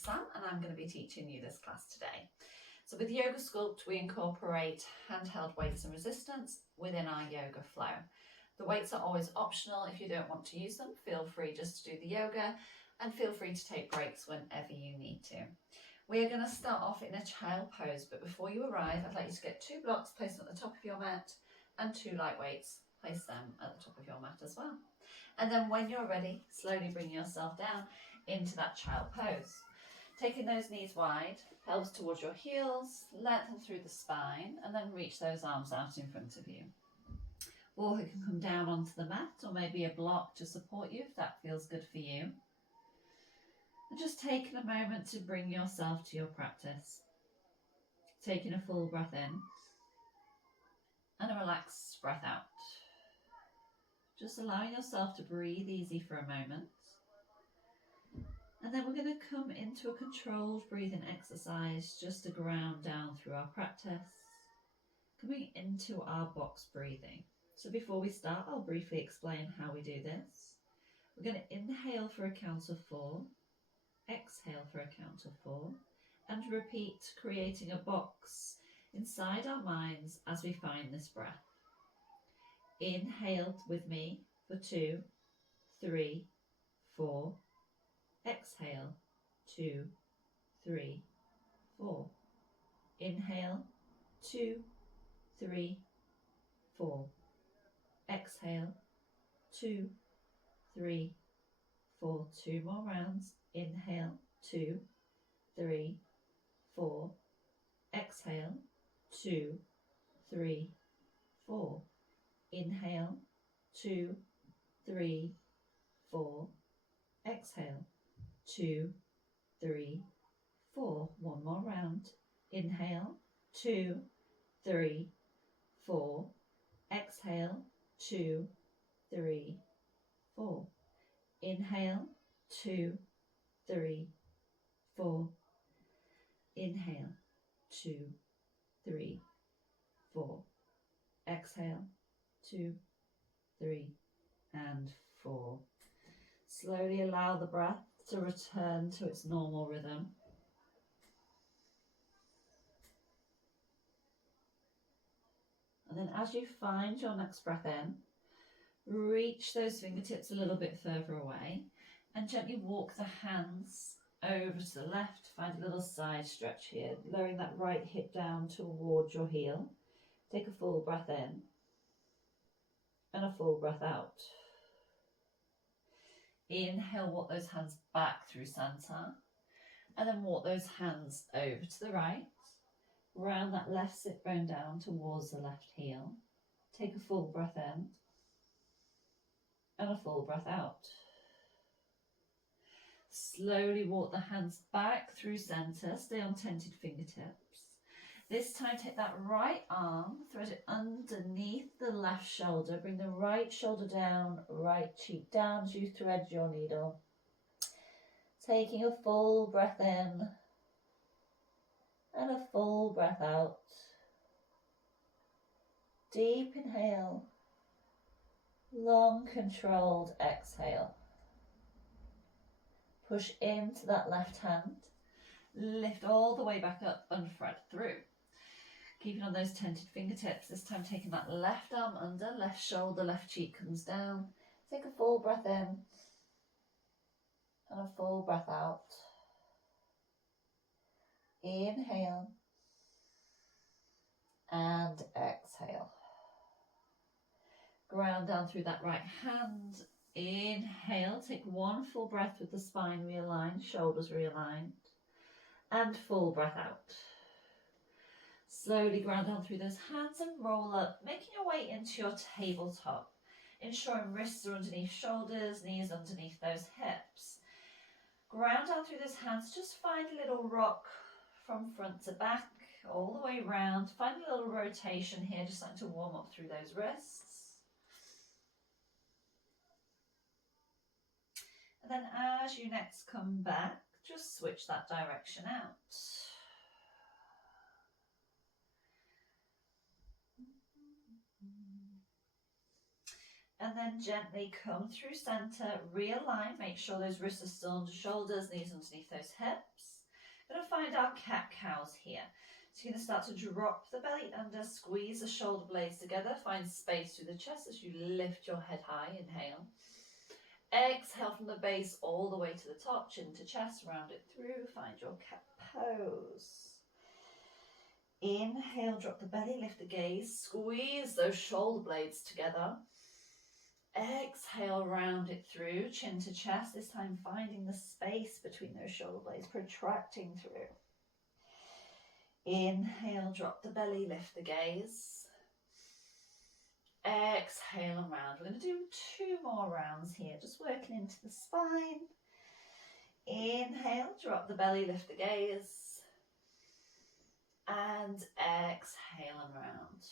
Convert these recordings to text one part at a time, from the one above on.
is Sam and I'm going to be teaching you this class today. So with Yoga Sculpt we incorporate handheld weights and resistance within our yoga flow. The weights are always optional. If you don't want to use them, feel free just to do the yoga and feel free to take breaks whenever you need to. We are going to start off in a child pose, but before you arrive I'd like you to get 2 blocks placed at the top of your mat and 2 light weights, place them at the top of your mat as well. And then when you're ready, slowly bring yourself down into that child pose. Taking those knees wide, pelvis towards your heels, lengthen through the spine, and then reach those arms out in front of you. Or you can come down onto the mat, or maybe a block to support you if that feels good for you. And just taking a moment to bring yourself to your practice. Taking a full breath in and a relaxed breath out. Just allowing yourself to breathe easy for a moment. And then we're going to come into a controlled breathing exercise just to ground down through our practice. Coming into our box breathing. So before we start, I'll briefly explain how we do this. We're going to inhale for a count of 4, exhale for a count of 4, and repeat, creating a box inside our minds as we find this breath. Inhale with me for 2, 3, 4. Exhale, 2, 3, 4. Inhale, 2, 3, 4. Exhale, 2, 3, 4. 2 more rounds. Inhale, 2, 3, 4. Exhale, 2, 3, 4. Inhale, 2, 3, 4. Exhale, 2, 3, 4. One more round. Inhale, 2, 3, 4. Exhale, 2, 3, 4. Inhale, 2, 3, 4. Inhale, 2, 3, 4. Exhale, 2, 3, and 4. Slowly allow the breath to return to its normal rhythm. And then as you find your next breath in, reach those fingertips a little bit further away and gently walk the hands over to the left. Find a little side stretch here, lowering that right hip down towards your heel. Take a full breath in and a full breath out. Inhale, walk those hands back through center, and then walk those hands over to the right. Round that left sit bone down towards the left heel. Take a full breath in and a full breath out. Slowly walk the hands back through center, stay on tented fingertips. This time take that right arm, thread it underneath the left shoulder, bring the right shoulder down, right cheek down as you thread your needle. Taking a full breath in and a full breath out. Deep inhale, long controlled exhale. Push into that left hand, lift all the way back up and thread through. Keeping on those tented fingertips, this time taking that left arm under, left shoulder, left cheek comes down. Take a full breath in and a full breath out. Inhale and exhale. Ground down through that right hand. Inhale, take one full breath with the spine realigned, shoulders realigned, and full breath out. Slowly ground down through those hands and roll up, making your way into your tabletop, ensuring wrists are underneath shoulders, knees underneath those hips. Ground down through those hands, just find a little rock from front to back, all the way round. Find a little rotation here, just starting to warm up through those wrists. And then as you next come back, just switch that direction out. And then gently come through center, realign, make sure those wrists are still under shoulders, knees underneath those hips. find our cat-cows here. So you're going to start to drop the belly under, squeeze the shoulder blades together, find space through the chest as you lift your head high, inhale. Exhale from the base all the way to the top, chin to chest, round it through, find your cat pose. Inhale, drop the belly, lift the gaze, squeeze those shoulder blades together. Exhale, round it through, chin to chest, this time finding the space between those shoulder blades, protracting through. Inhale, drop the belly, lift the gaze. Exhale and round. We're going to do 2 more rounds here, just working into the spine. Inhale, drop the belly, lift the gaze. And exhale and round.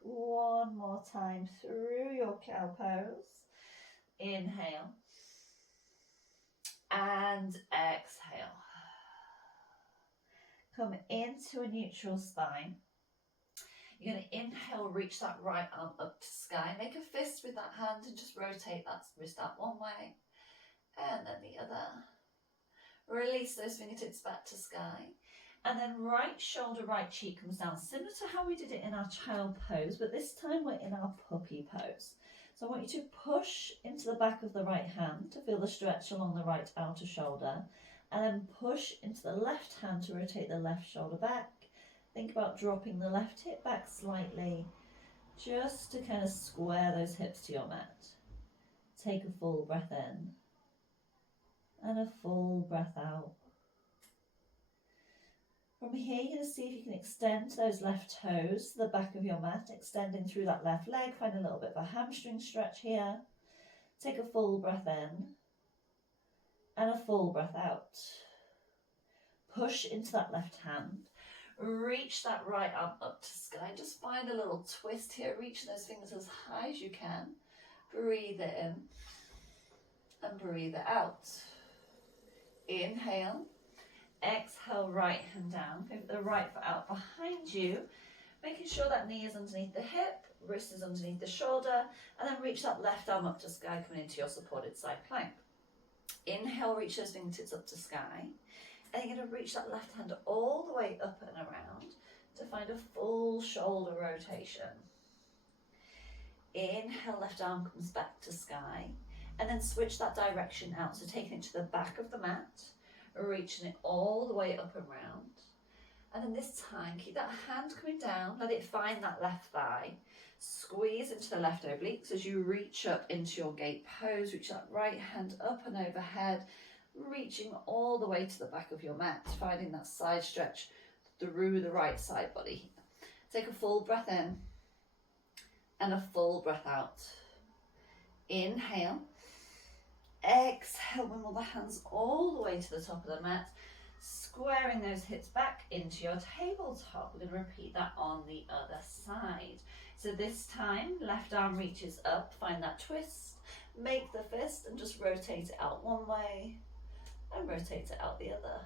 One more time through your cow pose. Inhale. And exhale. Come into a neutral spine. You're going to inhale, reach that right arm up to sky. Make a fist with that hand and just rotate that wrist out one way and then the other. Release those fingertips back to sky. And then right shoulder, right cheek comes down, similar to how we did it in our child pose, but this time we're in our puppy pose. So I want you to push into the back of the right hand to feel the stretch along the right outer shoulder, and then push into the left hand to rotate the left shoulder back. Think about dropping the left hip back slightly, just to kind of square those hips to your mat. Take a full breath in, and a full breath out. From here, you're going to see if you can extend those left toes to the back of your mat, extending through that left leg. Find a little bit of a hamstring stretch here. Take a full breath in and a full breath out. Push into that left hand. Reach that right arm up to sky. Just find a little twist here. Reach those fingers as high as you can. Breathe it in and breathe it out. Inhale. Exhale, right hand down. Pivot the right foot out behind you, making sure that knee is underneath the hip, wrist is underneath the shoulder, and then reach that left arm up to sky, coming into your supported side plank. Inhale, reach those fingertips up to sky, and you're going to reach that left hand all the way up and around to find a full shoulder rotation. Inhale, left arm comes back to sky, and then switch that direction out, so taking it to the back of the mat, reaching it all the way up and round. And then this time, keep that hand coming down, let it find that left thigh. Squeeze into the left obliques as you reach up into your gate pose. Reach that right hand up and overhead, reaching all the way to the back of your mat, finding that side stretch through the right side body. Take a full breath in and a full breath out. Inhale. Exhale, wiggle the hands all the way to the top of the mat, squaring those hips back into your tabletop. We're going to repeat that on the other side. So this time, left arm reaches up, find that twist, make the fist and just rotate it out one way and rotate it out the other.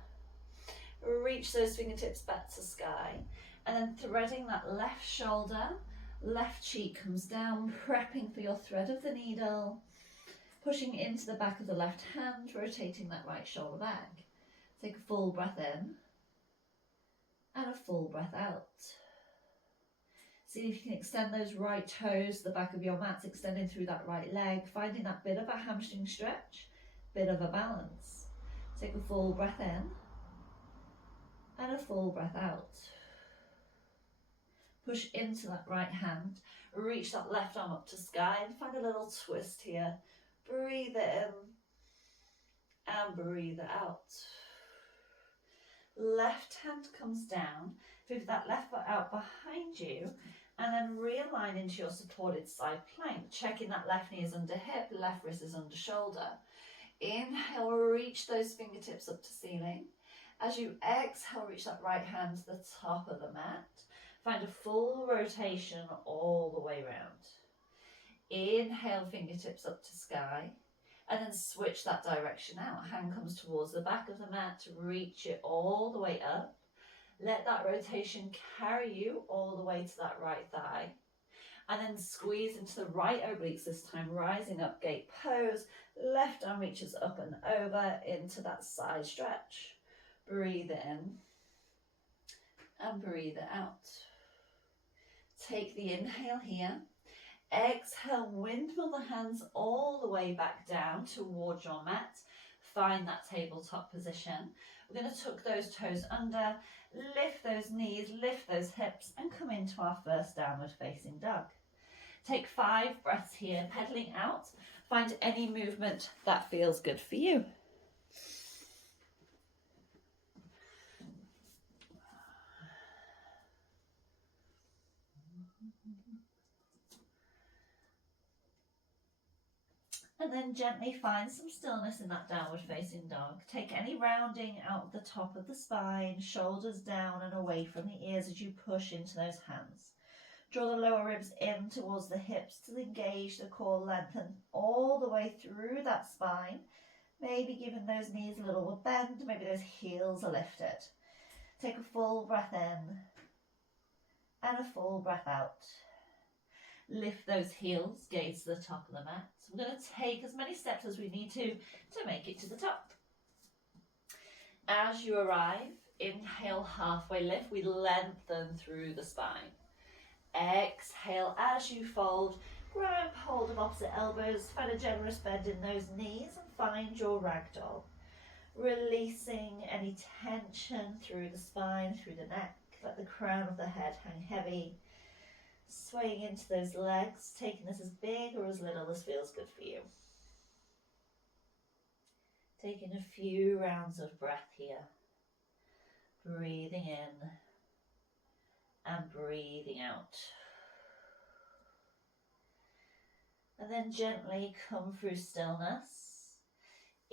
Reach those fingertips back to sky, and then threading that left shoulder, left cheek comes down, prepping for your thread of the needle. Pushing into the back of the left hand, rotating that right shoulder back. Take a full breath in and a full breath out. See if you can extend those right toes to the back of your mat, extending through that right leg, finding that bit of a hamstring stretch, bit of a balance. Take a full breath in and a full breath out. Push into that right hand, reach that left arm up to sky and find a little twist here. Breathe it in and breathe it out. Left hand comes down, pivot that left foot out behind you, and then realign into your supported side plank, checking that left knee is under hip, left wrist is under shoulder. Inhale, reach those fingertips up to ceiling. As you exhale, reach that right hand to the top of the mat. Find a full rotation all the way around. Inhale, fingertips up to sky, and then switch that direction out. Hand comes towards the back of the mat to reach it all the way up. Let that rotation carry you all the way to that right thigh. And then squeeze into the right obliques this time, rising up, gate pose. Left arm reaches up and over into that side stretch. Breathe it in and breathe it out. Take the inhale here. Exhale, windmill the hands all the way back down towards your mat. Find that tabletop position. We're going to tuck those toes under, lift those knees, lift those hips, and come into our first downward facing dog. Take 5 breaths here, pedaling out. Find any movement that feels good for you. And then gently find some stillness in that downward facing dog. Take any rounding out of the top of the spine, shoulders down and away from the ears as you push into those hands. Draw the lower ribs in towards the hips to engage the core, lengthen all the way through that spine. Maybe giving those knees a little bend, maybe those heels are lifted. Take a full breath in and a full breath out. Lift those heels, gaze to the top of the mat. We're going to take as many steps as we need to make it to the top. As you arrive, inhale, halfway lift. We lengthen through the spine. Exhale as you fold, grab hold of opposite elbows, find a generous bend in those knees and find your ragdoll. Releasing any tension through the spine, through the neck, let the crown of the head hang heavy. Swaying into those legs, taking this as big or as little as feels good for you. Taking a few rounds of breath here. Breathing in and breathing out. And then gently come through stillness.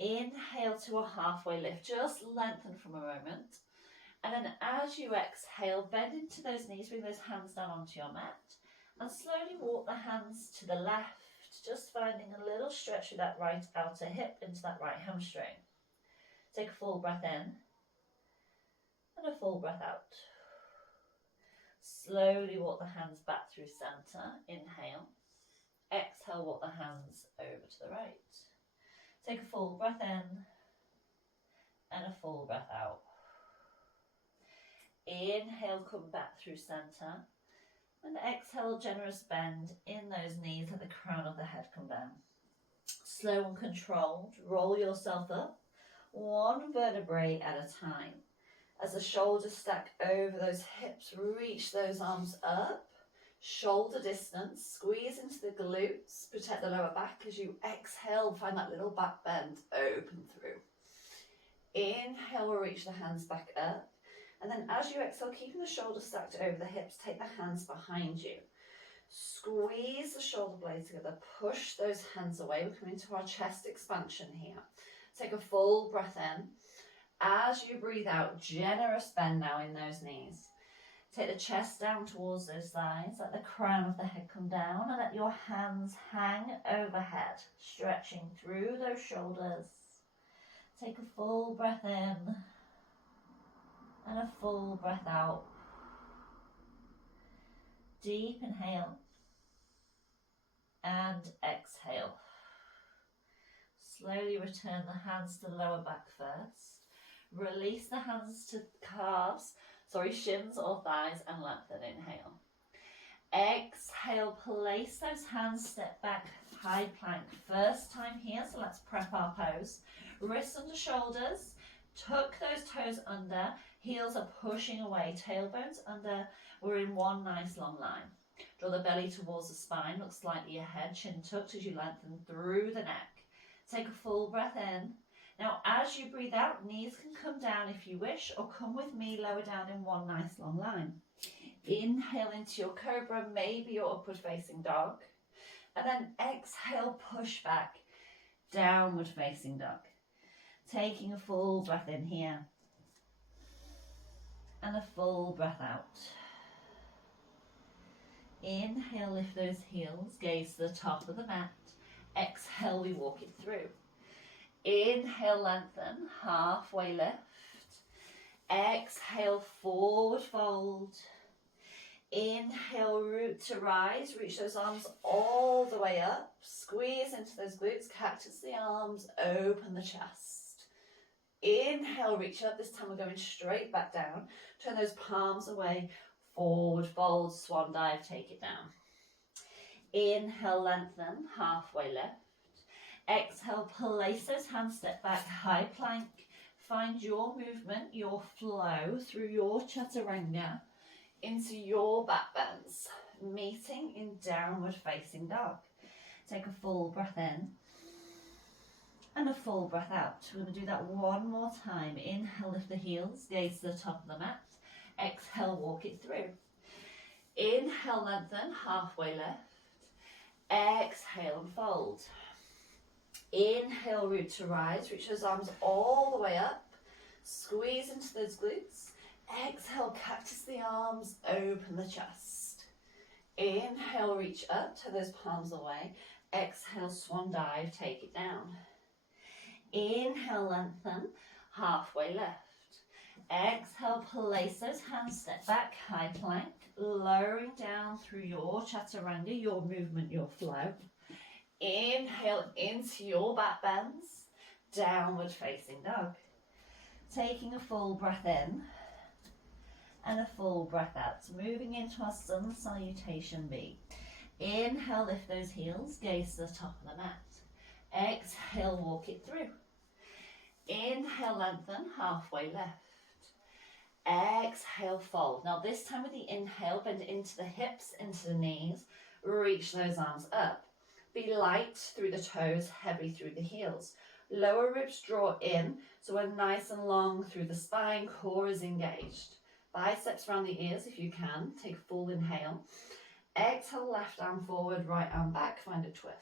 Inhale to a halfway lift, just lengthen from a moment. And then as you exhale, bend into those knees, bring those hands down onto your mat. And slowly walk the hands to the left, just finding a little stretch with that right outer hip into that right hamstring. Take a full breath in and a full breath out. Slowly walk the hands back through center. Inhale. Exhale, walk the hands over to the right. Take a full breath in and a full breath out. Inhale, come back through center. And exhale, generous bend in those knees, let the crown of the head come down. Slow and controlled, roll yourself up, one vertebrae at a time. As the shoulders stack over those hips, reach those arms up, shoulder distance, squeeze into the glutes, protect the lower back as you exhale, find that little back bend, open through. Inhale, we'll reach the hands back up. And then as you exhale, keeping the shoulders stacked over the hips, take the hands behind you. Squeeze the shoulder blades together, push those hands away. We're coming to our chest expansion here. Take a full breath in. As you breathe out, generous bend now in those knees. Take the chest down towards those thighs, let the crown of the head come down and let your hands hang overhead, stretching through those shoulders. Take a full breath in. And a full breath out. Deep inhale and exhale. Slowly return the hands to the lower back first. Release the hands to calves, shins or thighs, and lengthen. Inhale. Exhale, place those hands, step back, high plank. First time here, so let's prep our pose. Wrists under shoulders, tuck those toes under. Heels are pushing away, tailbones under. We're in one nice long line. Draw the belly towards the spine, look slightly ahead, chin tucked as you lengthen through the neck. Take a full breath in. Now as you breathe out, knees can come down if you wish, or come with me lower down in one nice long line. Inhale into your cobra, maybe your upward facing dog. And then exhale, push back, downward facing dog. Taking a full breath in here. And a full breath out. Inhale, lift those heels, gaze to the top of the mat. Exhale, we walk it through. Inhale, lengthen, halfway lift. Exhale, forward fold. Inhale, root to rise, reach those arms all the way up. Squeeze into those glutes, cactus the arms, open the chest. Inhale, reach up. This time we're going straight back down. Turn those palms away. Forward fold, swan dive, take it down. Inhale, lengthen, halfway lift. Exhale, place those hands, step back, high plank. Find your movement, your flow through your chaturanga into your back bends, meeting in downward facing dog. Take a full breath in and a full breath out. We're going to do that one more time. Inhale, lift the heels, gaze to the top of the mat. Exhale, walk it through. Inhale, lengthen, halfway lift. Exhale and fold. Inhale, root to rise. Reach those arms all the way up. Squeeze into those glutes. Exhale, cactus the arms, open the chest. Inhale, reach up, turn those palms away. Exhale, swan dive, take it down. Inhale, lengthen, halfway lift. Exhale, place those hands, step back, high plank, lowering down through your chaturanga, your movement, your flow. Inhale into your back bends, downward facing dog. Taking a full breath in and a full breath out, moving into our sun salutation B. Inhale, lift those heels, gaze to the top of the mat. Exhale, walk it through. Inhale, lengthen, halfway lift. Exhale, fold. Now this time with the inhale, bend into the hips, into the knees, reach those arms up. Be light through the toes, heavy through the heels. Lower ribs draw in, so we're nice and long through the spine, core is engaged. Biceps around the ears if you can, take a full inhale. Exhale, left arm forward, right arm back, find a twist.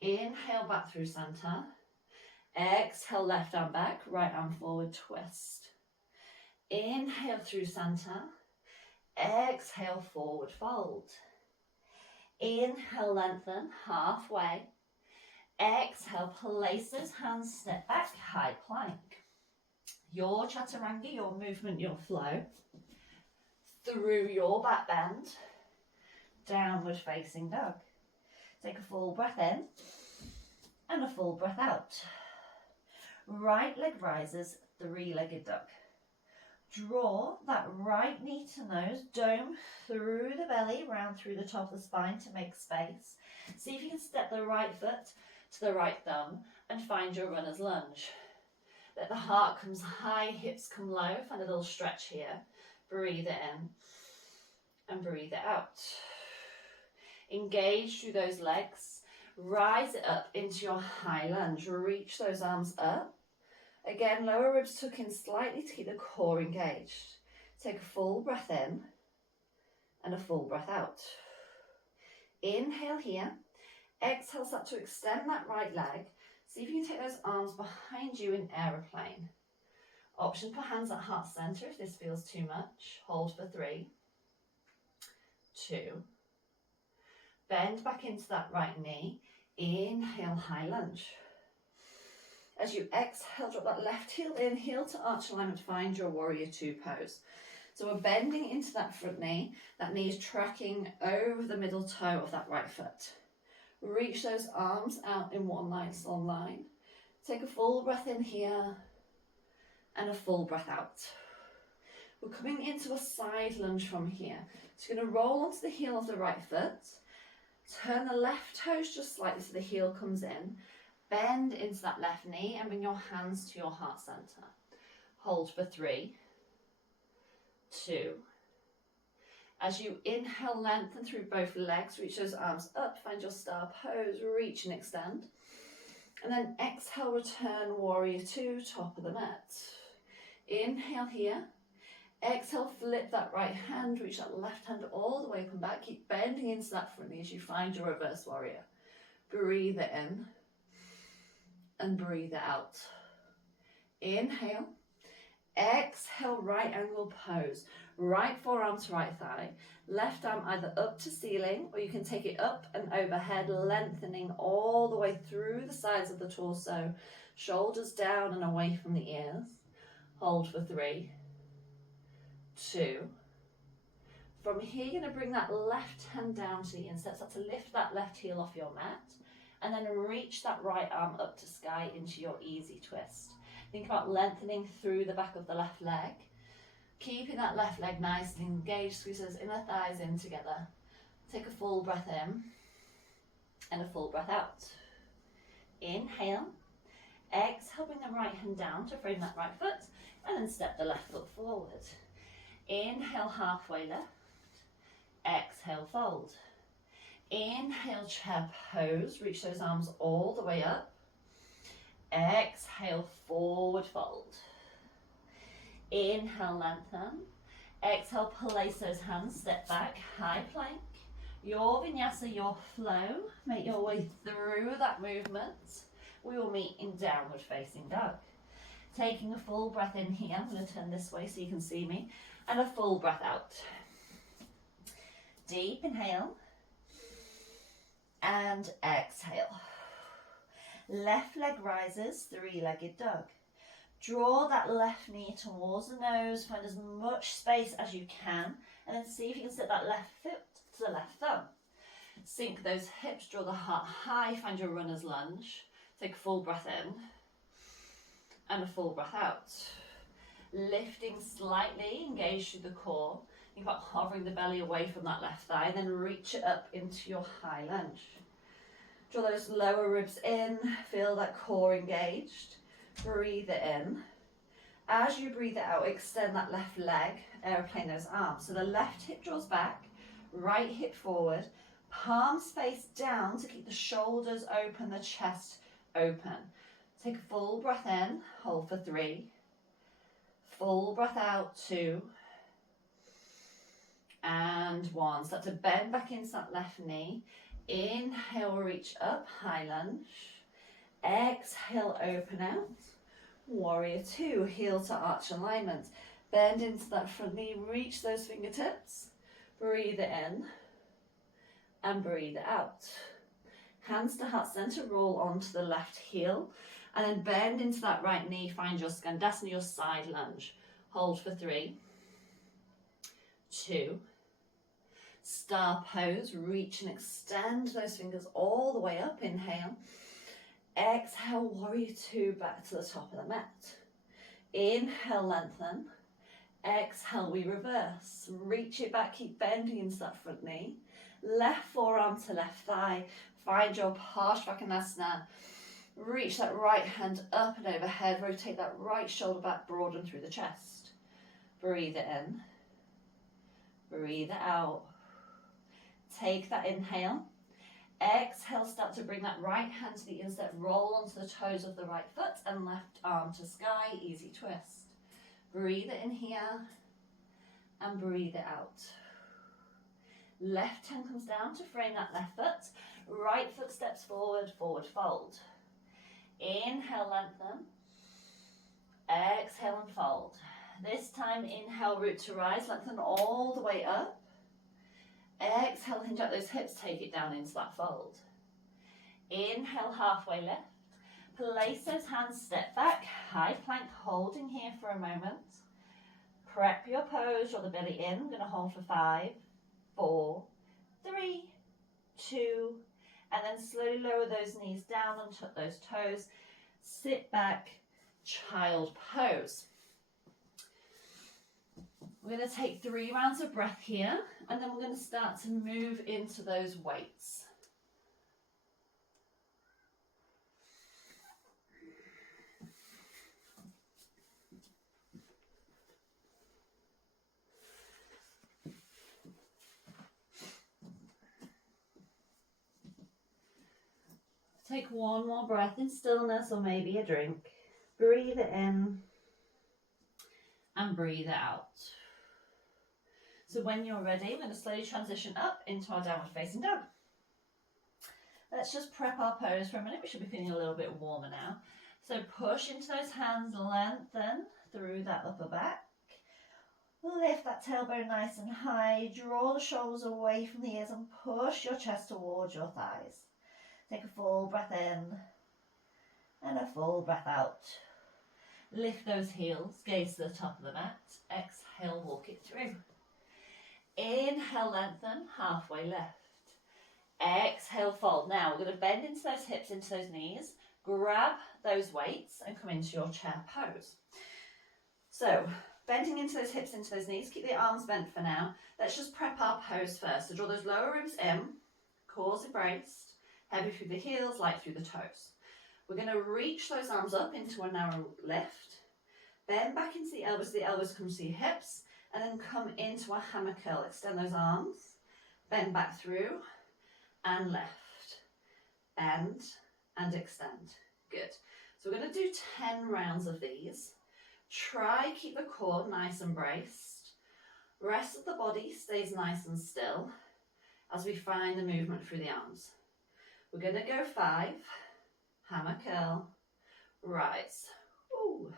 Inhale, back through center. Exhale, left arm back, right arm forward, twist. Inhale through center. Exhale, forward fold. Inhale, lengthen, halfway. Exhale, place those hands, step back, high plank. Your chaturanga, your movement, your flow. Through your back bend, downward facing dog. Take a full breath in and a full breath out. Right leg rises, three-legged dog. Draw that right knee to nose, dome through the belly, round through the top of the spine to make space. See if you can step the right foot to the right thumb and find your runner's lunge. Let the heart come high, hips come low, find a little stretch here. Breathe it in and breathe it out. Engage through those legs, rise it up into your high lunge, reach those arms up. Again, lower ribs tuck in slightly to keep the core engaged. Take a full breath in and a full breath out. Inhale here. Exhale, start to extend that right leg. See if you can take those arms behind you in aeroplane. Option for hands at heart center if this feels too much. Hold for 3, 2. Bend back into that right knee. Inhale, high lunge. As you exhale, drop that left heel in, heel to arch alignment, find your warrior 2 pose. So we're bending into that front knee. That knee is tracking over the middle toe of that right foot. Reach those arms out in one nice long line. Take a full breath in here and a full breath out. We're coming into a side lunge from here. So you're going to roll onto the heel of the right foot. Turn the left toes just slightly so the heel comes in. Bend into that left knee and bring your hands to your heart center. Hold for 3, 2. As you inhale, lengthen through both legs, reach those arms up, find your star pose, reach and extend. And then exhale, return warrior 2, top of the mat. Inhale here. Exhale, flip that right hand, reach that left hand all the way, come back, keep bending into that front knee as you find your reverse warrior. Breathe it in and breathe it out. Inhale. Exhale, right angle pose. Right forearm to right thigh. Left arm either up to ceiling or you can take it up and overhead, lengthening all the way through the sides of the torso. Shoulders down and away from the ears. Hold for 3, 2. From here, you're going to bring that left hand down to the instep. Start to lift that left heel off your mat. And then reach that right arm up to sky into your easy twist. Think about lengthening through the back of the left leg. Keeping that left leg nice and engaged, squeeze those inner thighs in together. Take a full breath in and a full breath out. Inhale. Exhale, bring the right hand down to frame that right foot and then step the left foot forward. Inhale, halfway lift. Exhale, fold. Inhale, chair pose. Reach those arms all the way up. Exhale, forward fold. Inhale, lengthen. Exhale, place those hands, step back, high plank. Your vinyasa, your flow. Make your way through that movement. We will meet in downward facing dog. Taking a full breath in here. I'm going to turn this way so you can see me. And a full breath out. Deep inhale. And exhale. Left leg rises, three-legged dog. Draw that left knee towards the nose, find as much space as you can, and then see if you can sit that left foot to the left thumb. Sink those hips, draw the heart high, find your runner's lunge. Take a full breath in, and a full breath out. Lifting slightly, engage through the core. Think about hovering the belly away from that left thigh, and then reach it up into your high lunge. Draw those lower ribs in, feel that core engaged. Breathe it in. As you breathe it out, extend that left leg, aeroplane those arms. So the left hip draws back, right hip forward, palm space down to keep the shoulders open, the chest open. Take a full breath in, hold for 3. Full breath out, 2. And 1. Start to bend back into that left knee. Inhale, reach up, high lunge. Exhale, open out. Warrior 2, heel to arch alignment. Bend into that front knee, reach those fingertips. Breathe it in and breathe it out. Hands to heart center, roll onto the left heel. And then bend into that right knee, find your Skandasana, your side lunge. Hold for 3, 2. Star pose, reach and extend those fingers all the way up. Inhale. Exhale, warrior 2, back to the top of the mat. Inhale, lengthen. Exhale, we reverse. Reach it back, keep bending into that front knee. Left forearm to left thigh. Find your Parsvakonasana. Reach that right hand up and overhead. Rotate that right shoulder back, broaden through the chest. Breathe it in. Breathe it out. Take that inhale. Exhale, start to bring that right hand to the instep, roll onto the toes of the right foot and left arm to sky, easy twist. Breathe it in here and breathe it out. Left hand comes down to frame that left foot, right foot steps forward, forward fold. Inhale, lengthen. Exhale and fold. This time, inhale, root to rise, lengthen all the way up. Exhale, hinge out those hips, take it down into that fold. Inhale, halfway lift. Place those hands, step back, high plank, holding here for a moment. Prep your pose, draw the belly in. I'm going to hold for 5, 4, 3, 2, and then slowly lower those knees down and tuck those toes. Sit back, child pose. We're going to take 3 rounds of breath here, and then we're going to start to move into those weights. Take 1 more breath in stillness or maybe a drink. Breathe it in and breathe it out. So when you're ready, we're going to slowly transition up into our downward facing dog. Let's just prep our pose for a minute. We should be feeling a little bit warmer now. So push into those hands, lengthen through that upper back. Lift that tailbone nice and high. Draw the shoulders away from the ears and push your chest towards your thighs. Take a full breath in and a full breath out. Lift those heels, gaze to the top of the mat. Exhale, walk it through. Inhale, lengthen, halfway lift. Exhale, fold. Now we're going to bend into those hips, into those knees. grab those weights and come into your chair pose. So bending into those hips, into those knees, keep the arms bent for now. Let's just prep our pose first. So draw those lower ribs in, cores embraced, heavy through the heels, light through the toes. We're going to reach those arms up into a narrow lift, bend back into the elbows come to your hips, and then come into a hammer curl. Extend those arms, bend back through, and lift, bend, and extend. Good. So we're going to do 10 rounds of these. Try keep the core nice and braced. Rest of the body stays nice and still as we find the movement through the arms. We're going to go 5, hammer curl, rise. Ooh.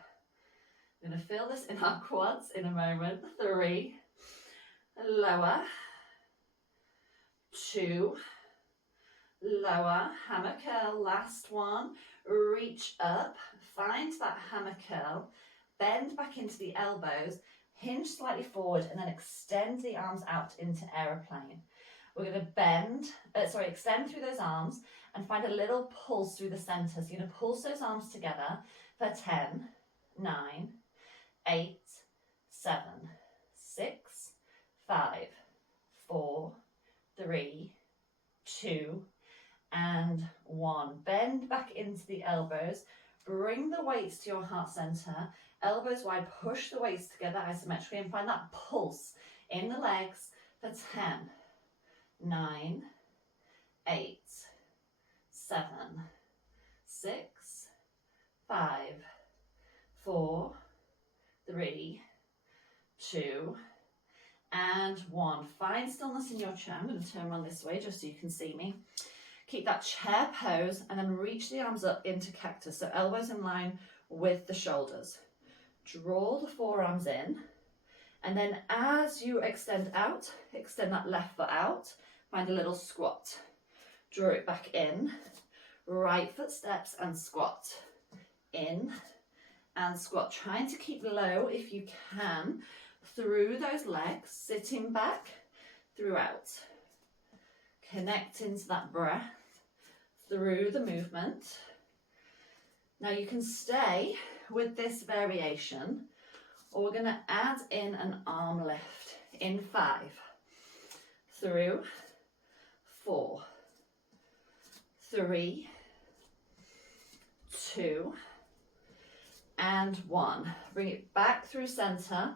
We're going to feel this in our quads in a moment. 3, lower, 2, lower, hammer curl, last one, reach up, find that hammer curl, bend back into the elbows, hinge slightly forward, and then extend the arms out into aeroplane. We're going to extend through those arms and find a little pulse through the center. So you're going to pulse those arms together for 10, 9, 8, 7, 6, 5, 4, 3, 2, and 1. Bend back into the elbows. Bring the weights to your heart center. Elbows wide, push the weights together isometrically and find that pulse in the legs for 10, 9, 8, 7, 6, 5, 4, 3, 2, and 1. Find stillness in your chair. I'm going to turn around this way just so you can see me. Keep that chair pose and then reach the arms up into cactus. So elbows in line with the shoulders. Draw the forearms in. And then as you extend out, extend that left foot out. Find a little squat. Draw it back in. Right foot steps and squat. In and squat. Trying to keep low if you can through those legs. Sitting back throughout. Connect into that breath through the movement. Now you can stay with this variation, or we're going to add in an arm lift in 5, through, 4, 3, 2, and 1. Bring it back through center.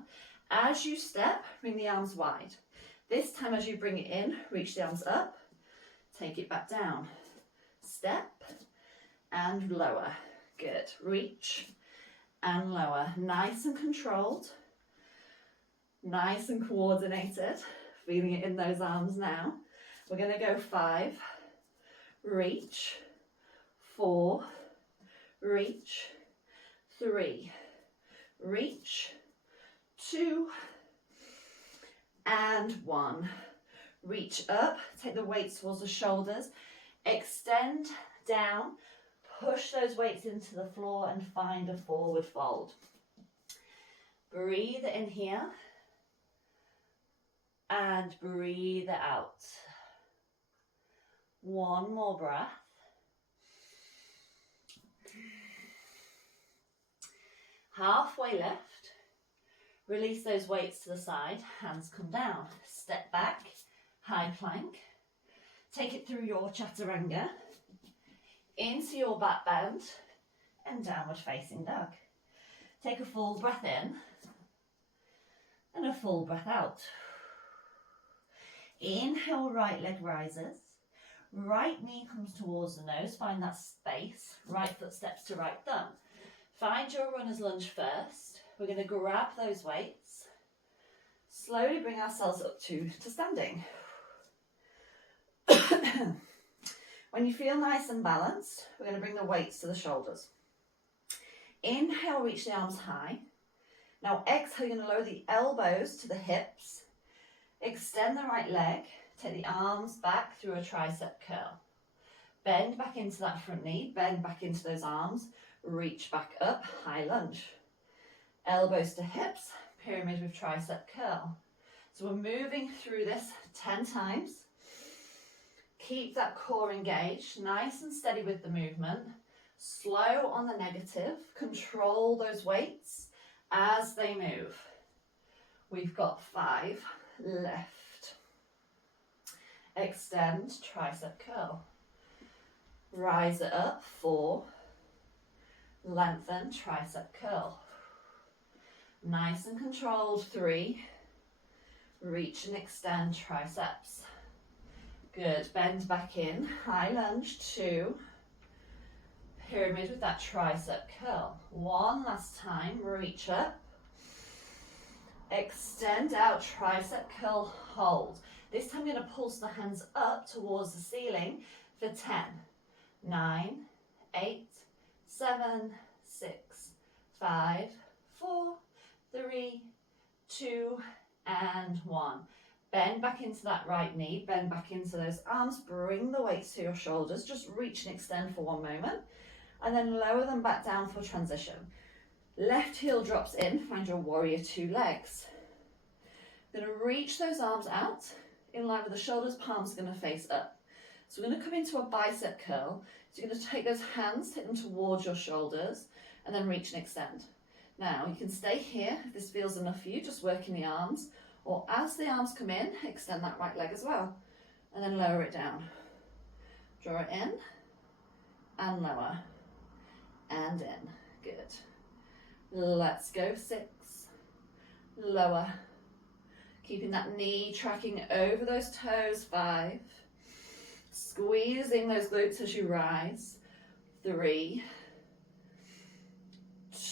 As you step, bring the arms wide. This time as you bring it in, reach the arms up, take it back down. Step and lower. Good. Reach and lower. Nice and controlled. Nice and coordinated. Feeling it in those arms now. We're going to go 5. Reach. 4. Reach. 3. Reach. 2. And 1. Reach up, take the weights towards the shoulders, extend down, push those weights into the floor and find a forward fold. Breathe in here and breathe out. One more breath. Halfway lift. Release those weights to the side, hands come down. Step back, high plank. Take it through your chaturanga, into your back bend, and downward facing dog. Take a full breath in, and a full breath out. Inhale, right leg rises. Right knee comes towards the nose, find that space. Right foot steps to right thumb. Find your runner's lunge first. We're going to grab those weights. Slowly bring ourselves up to standing. When you feel nice and balanced, we're going to bring the weights to the shoulders. Inhale, reach the arms high. Now exhale, you're going to lower the elbows to the hips. Extend the right leg. Take the arms back through a tricep curl. Bend back into that front knee. Bend back into those arms. Reach back up, high lunge. Elbows to hips, pyramid with tricep curl. So we're moving through this 10 times. Keep that core engaged, nice and steady with the movement. Slow on the negative, control those weights as they move. We've got 5 left. Extend, tricep curl. Rise it up, 4. Lengthen, tricep curl. Nice and controlled, 3. Reach and extend triceps. Good, bend back in, high lunge, 2. Pyramid with that tricep curl. 1 last time, reach up. Extend out, tricep curl, hold. This time I'm going to pulse the hands up towards the ceiling for 10, 9, 8, 7, 6, 5, 4, 3, 2, and 1. Bend back into that right knee, bend back into those arms, bring the weights to your shoulders, just reach and extend for 1 moment, and then lower them back down for transition. Left heel drops in, find your warrior 2 legs. You're going to reach those arms out, in line with the shoulders, palms are going to face up. So we're going to come into a bicep curl. So you're going to take those hands, take them towards your shoulders, and then reach and extend. Now you can stay here if this feels enough for you, just working the arms, or as the arms come in, extend that right leg as well, and then lower it down. Draw it in, and lower, and in. Good. Let's go, 6, lower, keeping that knee tracking over those toes, 5, squeezing those glutes as you rise, 3,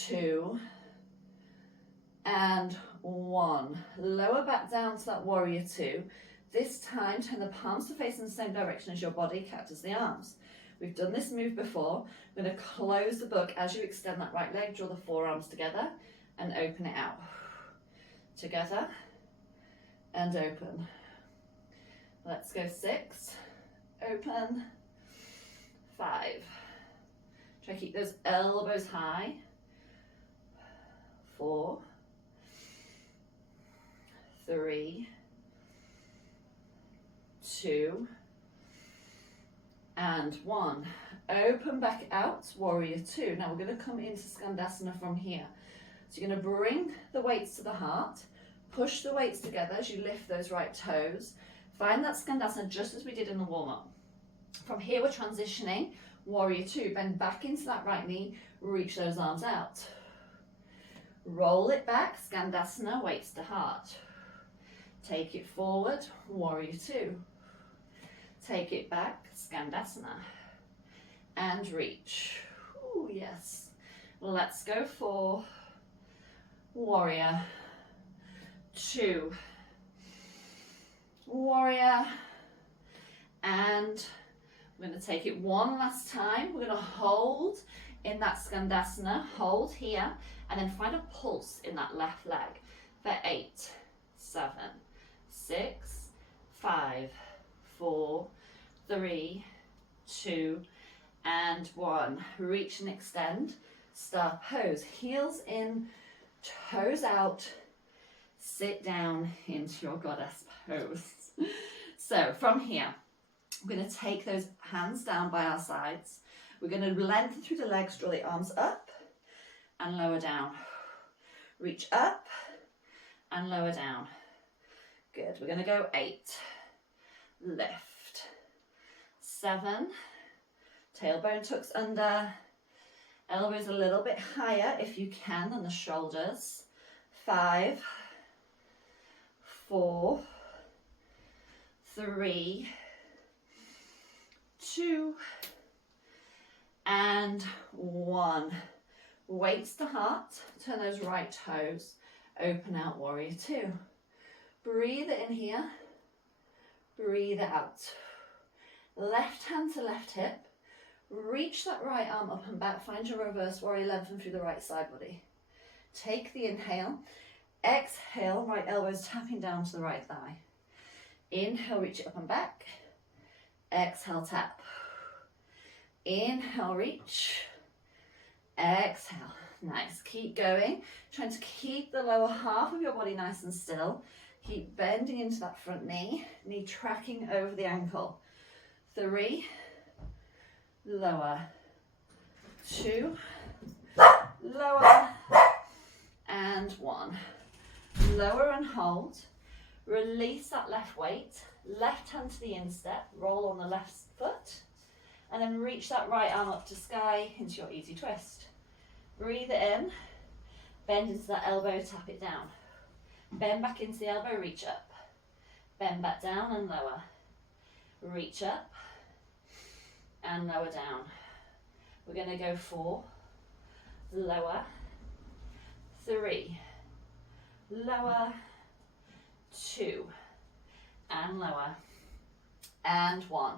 2, and 1. Lower back down to that warrior 2. This time, turn the palms to face in the same direction as your body, captures the arms. We've done this move before. I'm going to close the book as you extend that right leg, draw the forearms together and open it out. Together and open. Let's go, 6, open, 5. Try to keep those elbows high, 4, 3, 2, and 1. Open back out, warrior 2. Now we're going to come into Skandasana from here. So you're going to bring the weights to the heart, push the weights together as you lift those right toes. Find that Skandasana just as we did in the warm-up. From here we're transitioning, warrior 2. Bend back into that right knee, reach those arms out. Roll it back, Skandasana, weights to heart. Take it forward, warrior 2. Take it back, Skandasana. And reach. Ooh, yes. Let's go for warrior 2. Warrior. And we're going to take it 1 last time. We're going to hold in that Skandasana. Hold here. And then find a pulse in that left leg for 8, 7, 6, 5, 4, 3, 2, and 1. Reach and extend. Star pose. Heels in, toes out. Sit down into your goddess pose. So from here, we're going to take those hands down by our sides. We're going to lengthen through the legs, draw the arms up and lower down. Reach up and lower down. Good. We're going to go 8. Lift. 7. Tailbone tucks under. Elbows a little bit higher if you can than the shoulders. 5, 4, 3, 2, and 1. Weights to heart. Turn those right toes. Open out, warrior 2. Breathe it in here. Breathe it out. Left hand to left hip. Reach that right arm up and back. Find your reverse warrior, lengthen through the right side body. Take the inhale. Exhale, right elbows tapping down to the right thigh. Inhale, reach it up and back. Exhale, tap. Inhale, reach. Exhale. Nice. Keep going. Trying to keep the lower half of your body nice and still. Keep bending into that front knee. Knee tracking over the ankle. 3. Lower. 2, lower, and 1. Lower and hold. Release that left weight, left hand to the instep, roll on the left foot, and then reach that right arm up to sky into your easy twist. Breathe it in, bend into that elbow, tap it down. Bend back into the elbow, reach up. Bend back down and lower. Reach up and lower down. We're going to go 4, lower, 3, lower, 2, and lower, and 1.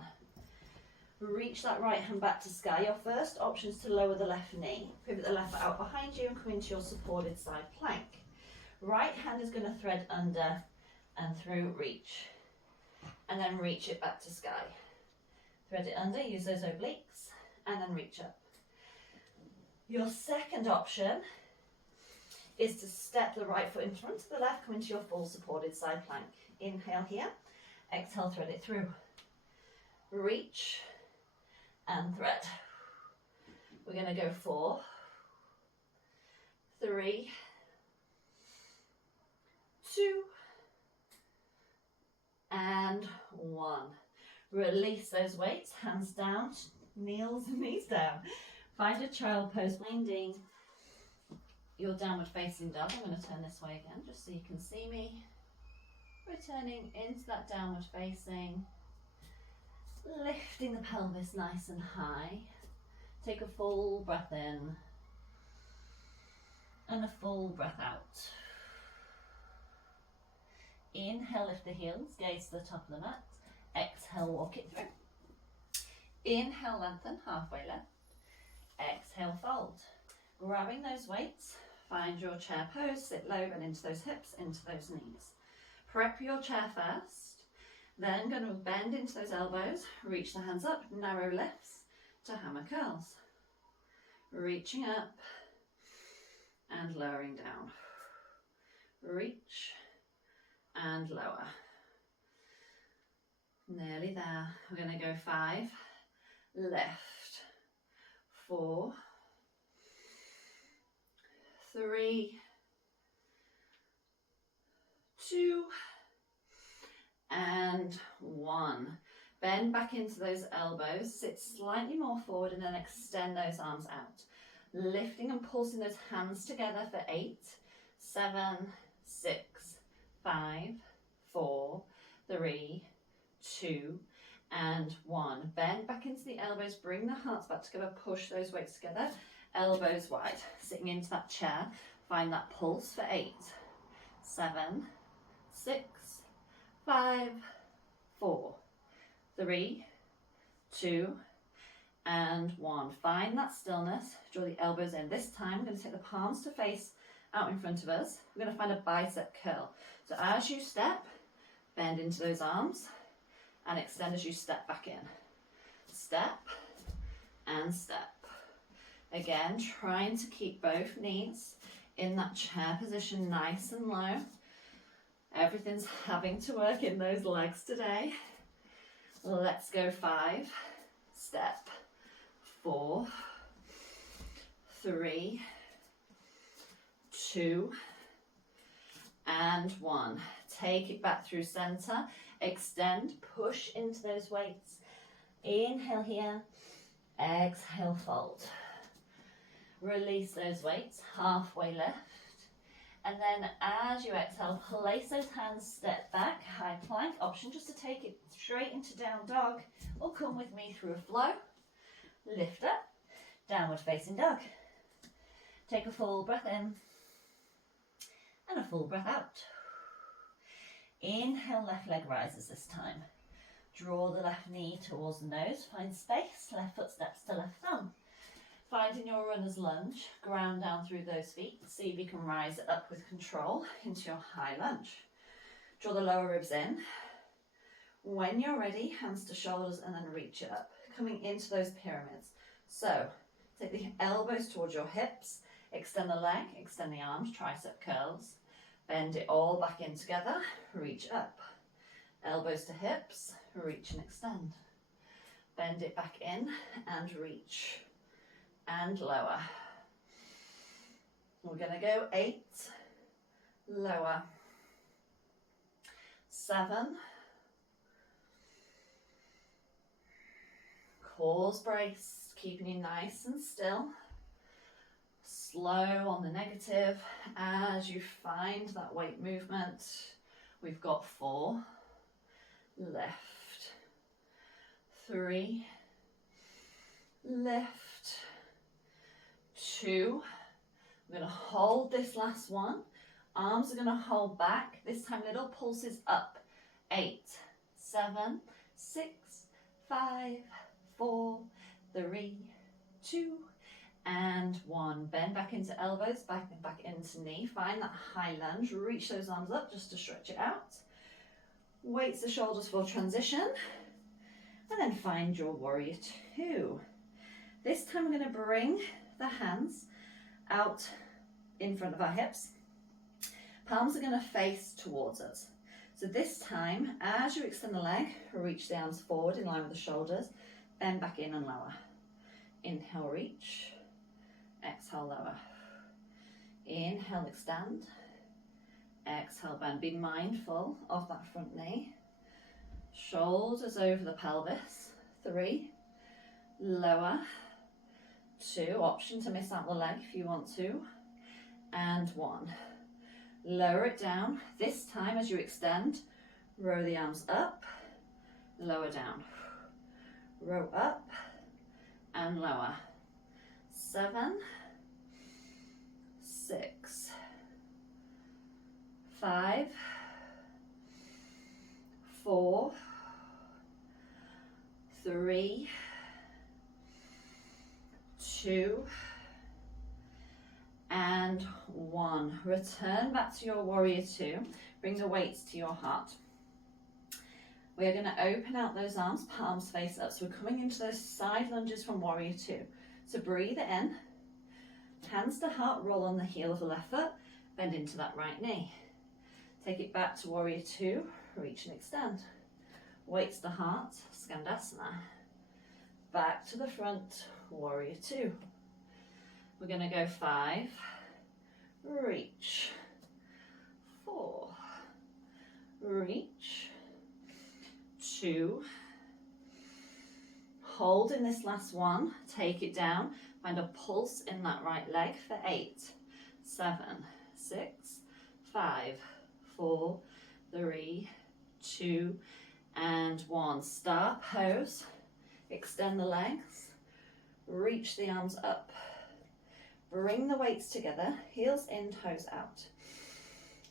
Reach that right hand back to sky. Your first option is to lower the left knee. Pivot the left foot out behind you and come into your supported side plank. Right hand is going to thread under and through, reach. And then reach it back to sky. Thread it under, use those obliques, and then reach up. Your second option is to step the right foot in front of the left, come into your full supported side plank. Inhale here, exhale, thread it through. Reach and thread. We're going to go 4, 3, 2, and 1. Release those weights, hands down, knees down. Find a child pose, finding your downward facing dog. I'm going to turn this way again just so you can see me. Returning into that downward facing, lifting the pelvis nice and high. Take a full breath in and a full breath out. Inhale, lift the heels, gaze to the top of the mat. Exhale, walk it through. Inhale, lengthen, halfway left. Exhale, fold. Grabbing those weights, find your chair pose, sit low, bend into those hips, into those knees. Prep your chair first, then going to bend into those elbows, reach the hands up, narrow lifts to hammer curls. Reaching up and lowering down. Reach and lower. Nearly there. We're going to go 5, left, 4, 3, 2, and 1. Bend back into those elbows, sit slightly more forward and then extend those arms out. Lifting and pulsing those hands together for 8, 7, 6, 5, 4, 3, 2, and 1. Bend back into the elbows, bring the hearts back together, push those weights together, elbows wide. Sitting into that chair, find that pulse for 8, 7, 6, 5, 4, 3, 2, and 1. Find that stillness, draw the elbows in. This time we're going to take the palms to face out in front of us. We're going to find a bicep curl. So as you step, bend into those arms and extend as you step back in. Step and step. Again, trying to keep both knees in that chair position nice and low. Everything's having to work in those legs today. Let's go 5, step, 4, 3, 2, and 1. Take it back through center, extend, push into those weights. Inhale here, exhale, fold. Release those weights, halfway left. And then as you exhale, place those hands, step back, high plank. Option just to take it straight into down dog, or come with me through a flow. Lift up, downward facing dog. Take a full breath in and a full breath out. Inhale, left leg rises this time. Draw the left knee towards the nose, find space, left foot steps to left thumb. Finding your runner's lunge, ground down through those feet. See if you can rise it up with control into your high lunge. Draw the lower ribs in. When you're ready, hands to shoulders and then reach it up, coming into those pyramids. So take the elbows towards your hips, extend the leg, extend the arms, tricep curls. Bend it all back in together, reach up. Elbows to hips, reach and extend. Bend it back in and reach. and lower. We're going to go 8, lower, 7, pause, brace, keeping you nice and still, slow on the negative as you find that weight movement. We've got 4, lift, 3, lift, 2, we're going to hold this last one, arms are going to hold back, this time little pulses up, 8, 7, 6, 5, 4, 3, 2, and 1. Bend back into elbows, back into knee, find that high lunge, reach those arms up just to stretch it out, weights the shoulders for transition, and then find your warrior 2. This time we're going to bring the hands out in front of our hips. Palms are going to face towards us. So this time, as you extend the leg, reach the arms forward in line with the shoulders, bend back in and lower. Inhale, reach. Exhale, lower. Inhale, extend. Exhale, bend. Be mindful of that front knee. Shoulders over the pelvis. 3, lower. 2, option to miss out the leg if you want to, and 1. Lower it down. This time as you extend, row the arms up, lower down, row up and lower. 7, 6, 5, 4, 3, 2, and 1. Return back to your warrior 2. Bring the weights to your heart. We are going to open out those arms, palms face up. So we're coming into those side lunges from warrior 2. So breathe it in. Hands to heart, roll on the heel of the left foot. Bend into that right knee. Take it back to warrior 2. Reach and extend. Weights to heart, Skandasana. Back to the front, warrior 2. We're going to go 5, reach, 4, reach, 2, hold in this last one, take it down, find a pulse in that right leg for 8, 7, 6, 5, 4, 3, 2, and 1. Star pose, extend the legs, reach the arms up. Bring the weights together, heels in, toes out.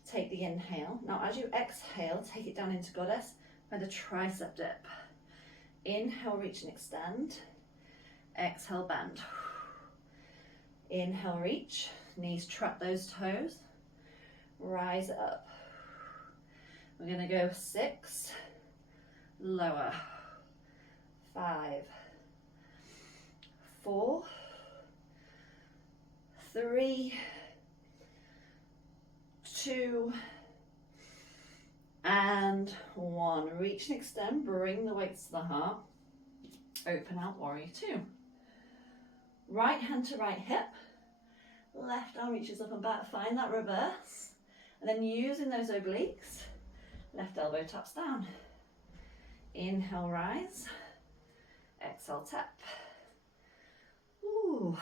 Take the inhale. Now as you exhale, take it down into goddess, find a tricep dip. Inhale, reach and extend. Exhale, bend. Inhale, reach, knees trap those toes. Rise up. We're going to go 6, lower, 5, 4, 3, 2, and 1. Reach and extend, bring the weights to the heart. Open out, warrior 2. Right hand to right hip. Left arm reaches up and back, find that reverse. And then using those obliques, left elbow taps down. Inhale, rise. Exhale, tap. Ooh.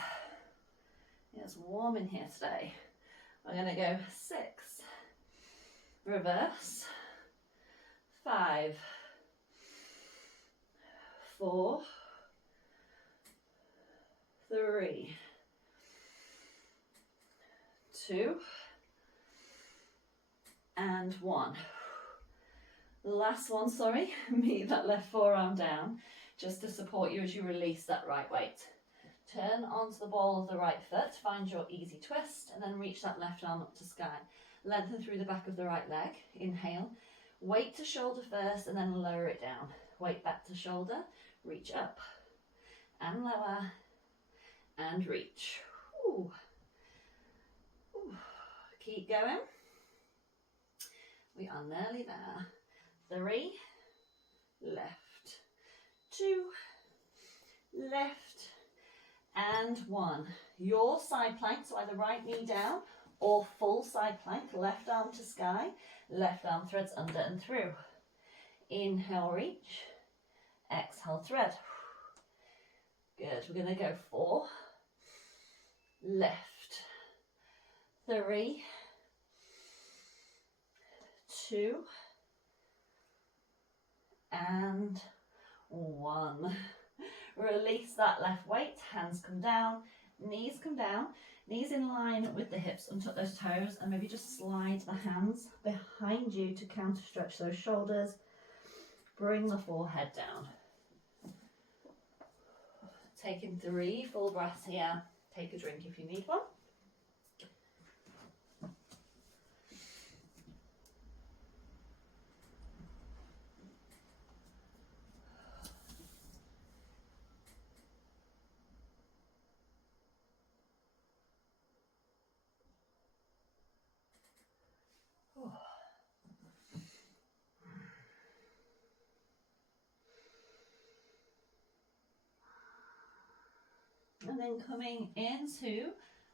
It's warm in here today. We're going to go 6, reverse, 5, 4, 3, 2, and 1. Last one, sorry, meet that left forearm down just to support you as you release that right weight. Turn onto the ball of the right foot, find your easy twist, and then reach that left arm up to sky. Lengthen through the back of the right leg. Inhale. Weight to shoulder first, and then lower it down. Weight back to shoulder. Reach up. And lower. And reach. Ooh. Ooh. Keep going. We are nearly there. 3. Left. 2. Left. and 1. Your side plank, so either right knee down or full side plank, left arm to sky, left arm threads under and through. Inhale, reach. Exhale, thread. Good. We're going to go 4. Lift. 3. 2. And 1. Release that left weight. Hands come down. Knees come down. Knees in line with the hips. Untuck those toes and maybe just slide the hands behind you to counter stretch those shoulders. Bring the forehead down. Taking 3 full breaths here. Take a drink if you need one. And then coming into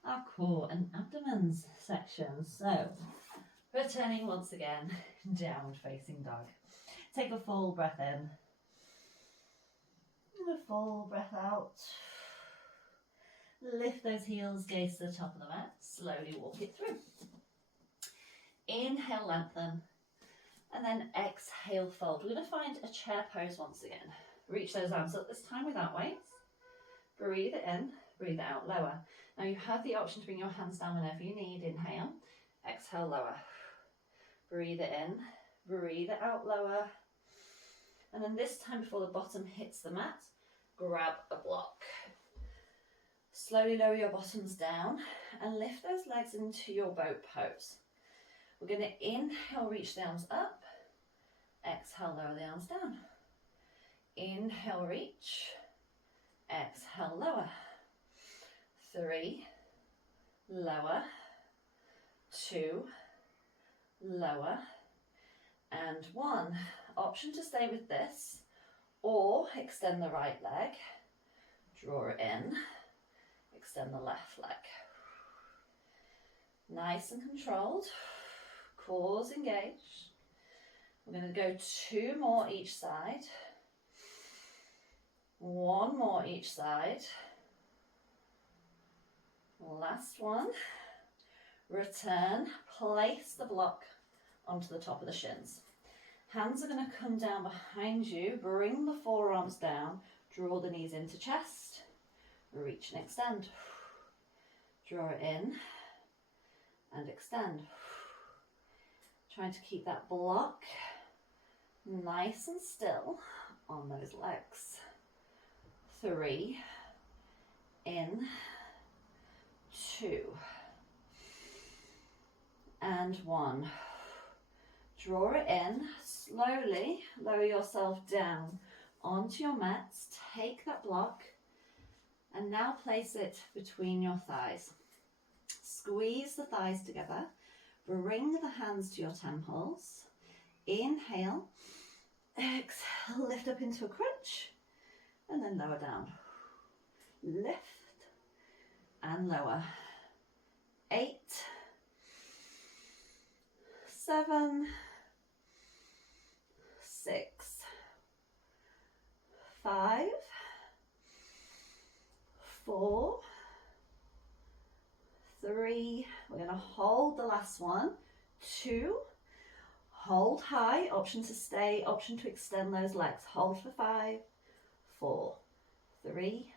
our core and abdomens section. So, returning once again, downward facing dog. Take a full breath in. And a full breath out. Lift those heels, gaze to the top of the mat. Slowly walk it through. Inhale, lengthen. And then exhale, fold. We're going to find a chair pose once again. Reach those arms up, this time without weights. Breathe it in, breathe it out, lower. Now you have the option to bring your hands down whenever you need. Inhale, exhale, lower. Breathe it in, breathe it out, lower. And then this time before the bottom hits the mat, grab a block. Slowly lower your bottoms down and lift those legs into your boat pose. We're going to inhale, reach the arms up. Exhale, lower the arms down. Inhale, reach. Exhale, lower. 3, lower. 2, lower. And 1. Option to stay with this or extend the right leg. Draw it in. Extend the left leg. Nice and controlled. Cores engaged. We're going to go 2 more each side. 1 more each side. Last one. Return. Place the block onto the top of the shins. Hands are going to come down behind you. Bring the forearms down. Draw the knees into chest. Reach and extend. Draw it in and extend. Trying to keep that block nice and still on those legs. 3, in, 2, and 1. Draw it in, slowly lower yourself down onto your mats, take that block, and now place it between your thighs. Squeeze the thighs together, bring the hands to your temples, inhale, exhale, lift up into a crunch, and then lower down. Lift and lower. 8, 7, 6, 5, 4, 3. We're going to hold the last one. 2. Hold high. Option to stay. Option to extend those legs. Hold for 5, 4, 3,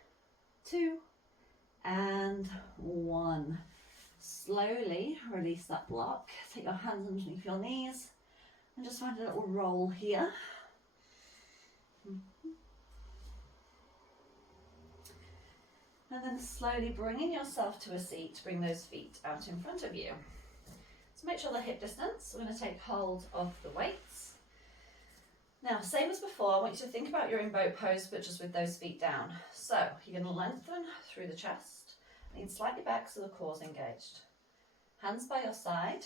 2, and 1. Slowly release that block. Take your hands underneath your knees and just find a little roll here. And then slowly bringing yourself to a seat, bring those feet out in front of you. So make sure they're hip distance. We're going to take hold of the weights. Now, same as before, I want you to think about you're in boat pose, but just with those feet down. So you're going to lengthen through the chest, lean slightly back so the core's engaged. Hands by your side,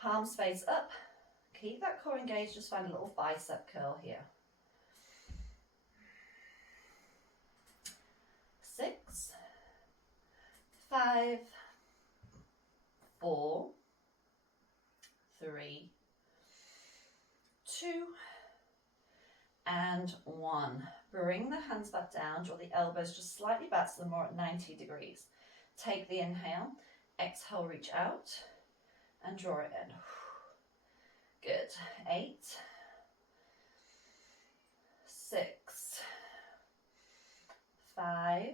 palms face up. Keep that core engaged, just find a little bicep curl here. 6, 5, 4, 3, 2, and 1. Bring the hands back down, draw the elbows just slightly back so they're more at 90 degrees. Take the inhale, exhale, reach out and draw it in. Good. 8, 6, 5,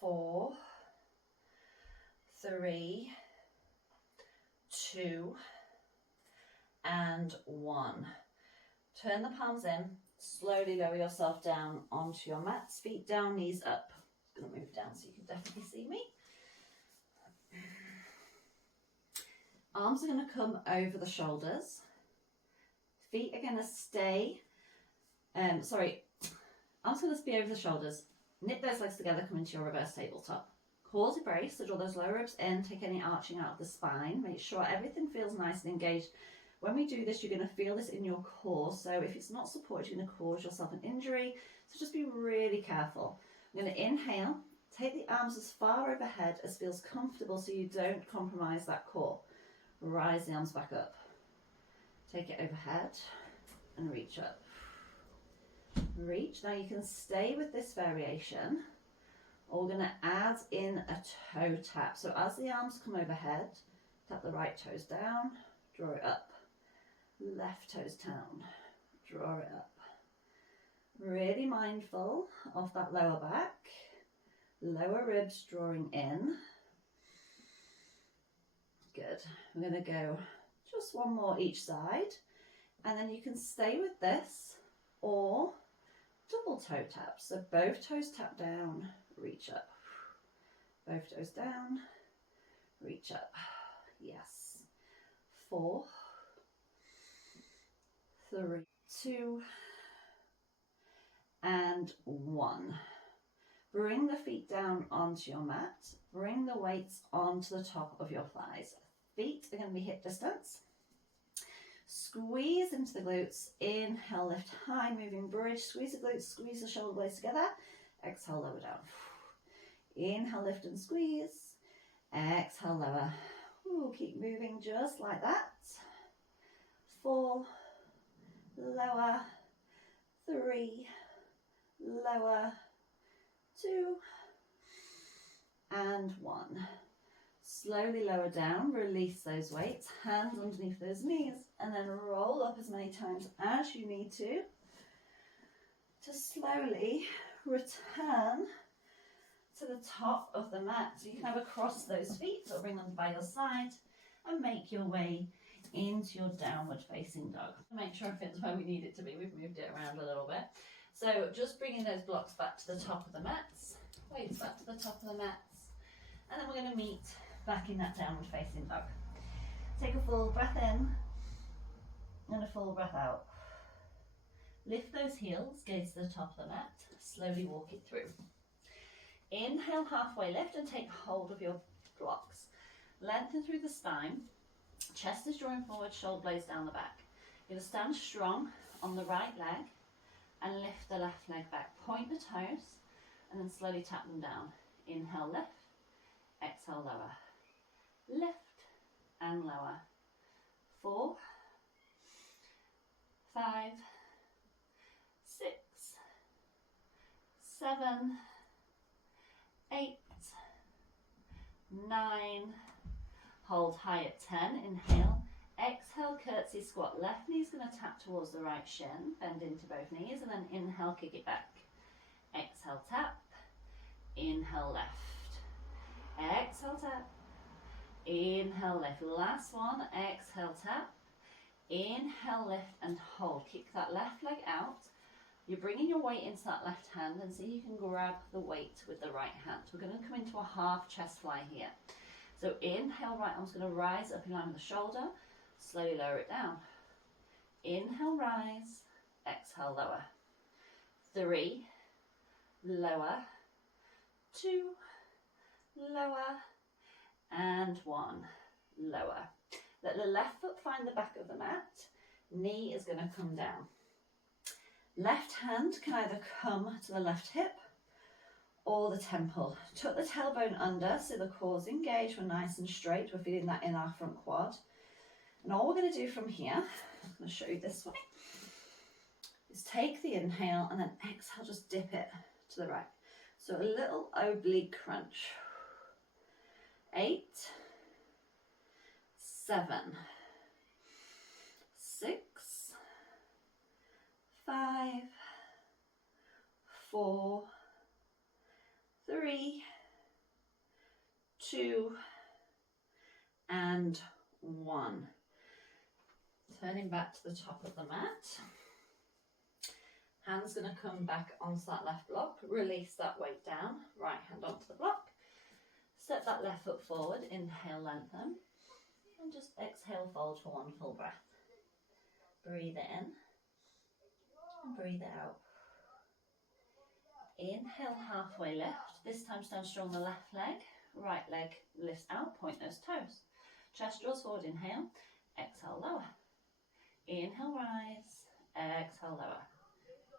4, 3, 2, and 1. Turn the palms in, slowly lower yourself down onto your mats, feet down, knees up. I'm going to move down so you can definitely see me. Arms are going to come over the shoulders. Feet are going to stay, arms are going to be over the shoulders. Knit those legs together, come into your reverse tabletop. Core brace, so draw those lower ribs in, take any arching out of the spine. Make sure everything feels nice and engaged. When we do this, you're going to feel this in your core. So if it's not supported, you're going to cause yourself an injury. So just be really careful. I'm going to inhale, take the arms as far overhead as feels comfortable so you don't compromise that core. Rise the arms back up. Take it overhead and reach up. Reach. Now you can stay with this variation, or we're going to add in a toe tap. So as the arms come overhead, tap the right toes down, draw it up. Left toes down, draw it up. Really mindful of that lower back, lower ribs drawing in. Good. We're going to go just one more each side, and then you can stay with this or double toe tap. So both toes tap down, reach up. Both toes down, reach up. Yes. 4, 3, 2, and 1. Bring the feet down onto your mat. Bring the weights onto the top of your thighs. Feet are going to be hip distance. Squeeze into the glutes. Inhale, lift high, moving bridge. Squeeze the glutes, squeeze the shoulder blades together. Exhale, lower down. Inhale, lift and squeeze. Exhale, lower. Ooh, keep moving just like that. 4, lower, 3, lower, 2, and 1. Slowly lower down, release those weights, hands underneath those knees, and then roll up as many times as you need to slowly return to the top of the mat. So you can have across those feet or bring them by your side and make your way into your downward facing dog. Make sure it fits where we need it to be. We've moved it around a little bit. So just bringing those blocks back to the top of the mats, weights back to the top of the mats, and then we're going to meet back in that downward facing dog. Take a full breath in and a full breath out. Lift those heels, gaze to the top of the mat, slowly walk it through. Inhale, halfway lift and take hold of your blocks. Lengthen through the spine. Chest is drawing forward, shoulder blades down the back. You're going to stand strong on the right leg and lift the left leg back. Point the toes and then slowly tap them down. Inhale, lift. Exhale, lower. Lift and lower. 4, 5, 6, 7, 8, 9. Hold high at 10. Inhale. Exhale, curtsy squat. Left knee's going to tap towards the right shin. Bend into both knees and then inhale, kick it back. Exhale, tap. Inhale, left. Exhale, tap. Inhale, lift. Last one. Exhale, tap. Inhale, lift and hold. Kick that left leg out. You're bringing your weight into that left hand and see you can grab the weight with the right hand. We're going to come into a half chest fly here. So inhale, right arm's going to rise up in line with the shoulder. Slowly lower it down. Inhale, rise. Exhale, lower. 3, lower. 2, lower. And 1, lower. Let the left foot find the back of the mat. Knee is going to come down. Left hand can either come to the left hip or the temple. Tuck the tailbone under so the quads engaged, we're nice and straight, we're feeling that in our front quad. And all we're going to do from here, I'm going to show you this way, is take the inhale and then exhale, just dip it to the right. So a little oblique crunch. 8, 7, 6, 5, 4, 3, 2, and 1. Turning back to the top of the mat. Hand's going to come back onto that left block. Release that weight down. Right hand onto the block. Step that left foot forward. Inhale, lengthen. And just exhale, fold for one full breath. Breathe it in. And breathe it out. Inhale, halfway lift. This time stand strong the left leg. Right leg lifts out, point those toes. Chest draws forward, inhale. Exhale, lower. Inhale, rise. Exhale, lower.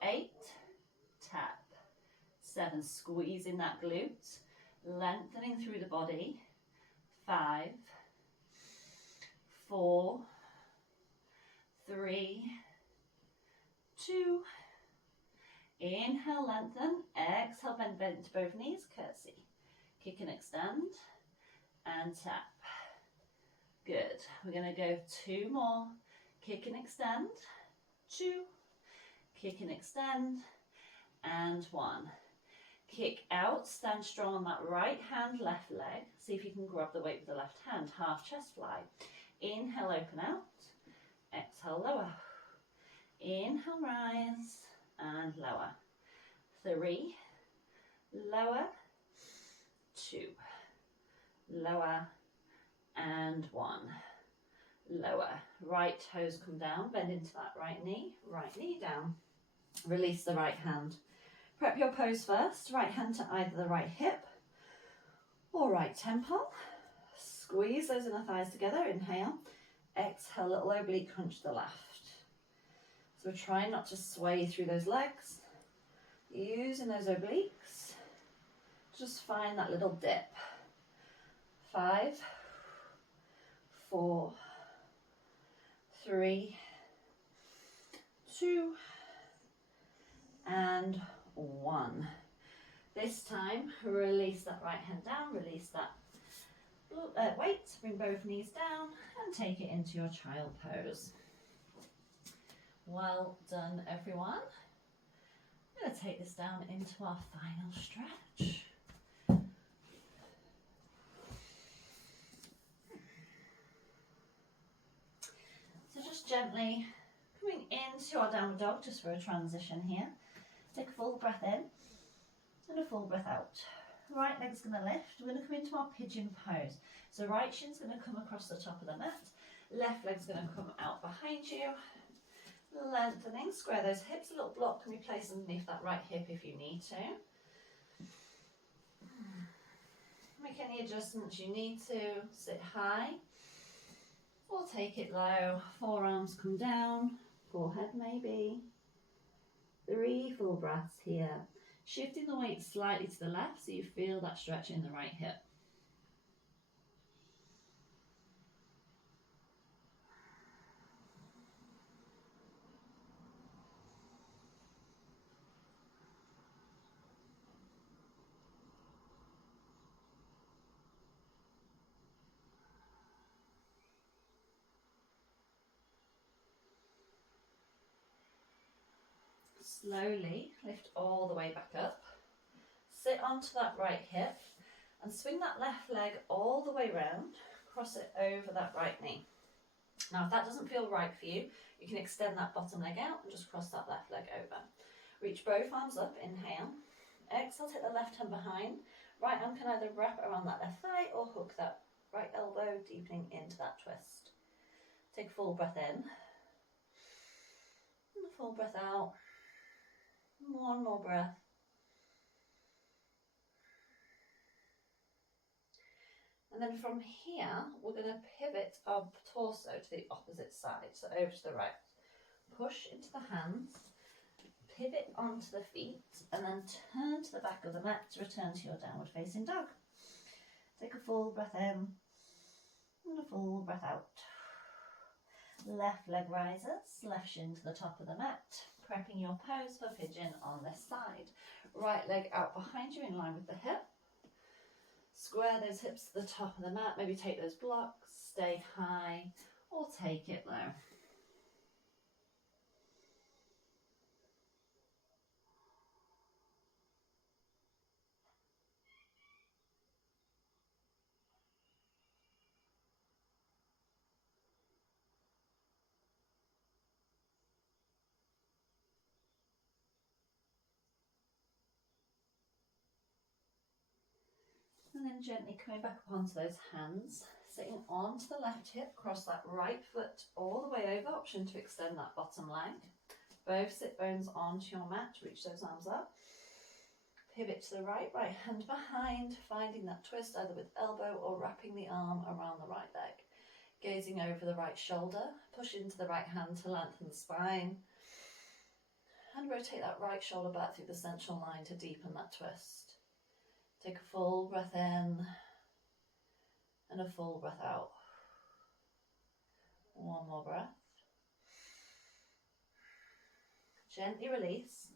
8, tap. 7, squeezing that glute. Lengthening through the body. 5, 4, 3, 2. Inhale, lengthen. Exhale, bend to both knees. Curtsy. Kick and extend. And tap. Good. We're going to go 2 more. Kick and extend. 2. Kick and extend. And 1. Kick out. Stand strong on that right hand, left leg. See if you can grab the weight with the left hand. Half chest fly. Inhale, open out. Exhale, lower. Inhale, rise. And lower. 3. Lower. 2. Lower. And 1. Lower. Right toes come down. Bend into that right knee down. Release the right hand. Prep your pose first. Right hand to either the right hip or right temple. Squeeze those inner thighs together. Inhale. Exhale, little oblique crunch to the left. So we're trying not to sway through those legs. Using those obliques. Just find that little dip. 5, 4, 3, 2, and 1. This time, release that right hand down, release that weight, bring both knees down and take it into your child pose. Well done, everyone. I'm going to take this down into our final stretch. So just gently coming into our downward dog just for a transition here. Take a full breath in and a full breath out. Right leg's going to lift. We're going to come into our pigeon pose. So right shin's going to come across the top of the mat. Left leg's going to come out behind you. Lengthening, square those hips. A little block can be placed underneath that right hip if you need to. Make any adjustments you need to. Sit high or take it low. Forearms come down, forehead maybe. 3 full breaths here. Shifting the weight slightly to the left so you feel that stretch in the right hip. Slowly lift all the way back up. Sit onto that right hip and swing that left leg all the way round. Cross it over that right knee. Now if that doesn't feel right for you, you can extend that bottom leg out and just cross that left leg over. Reach both arms up, inhale. Exhale, take the left hand behind. Right arm can either wrap around that left thigh or hook that right elbow, deepening into that twist. Take a full breath in. And a full breath out. One more breath. And then from here, we're going to pivot our torso to the opposite side, so over to the right. Push into the hands, pivot onto the feet and then turn to the back of the mat to return to your downward facing dog. Take a full breath in and a full breath out. Left leg rises, left shin to the top of the mat, prepping your pose for pigeon on this side. Right leg out behind you in line with the hip. Square those hips to the top of the mat, maybe take those blocks, stay high or take it low. And then gently coming back up onto those hands, sitting onto the left hip, cross that right foot all the way over, option to extend that bottom leg. Both sit bones onto your mat, reach those arms up. Pivot to the right, right hand behind, finding that twist either with elbow or wrapping the arm around the right leg. Gazing over the right shoulder, push into the right hand to lengthen the spine. And rotate that right shoulder back through the central line to deepen that twist. Take a full breath in and a full breath out. One more breath. Gently release.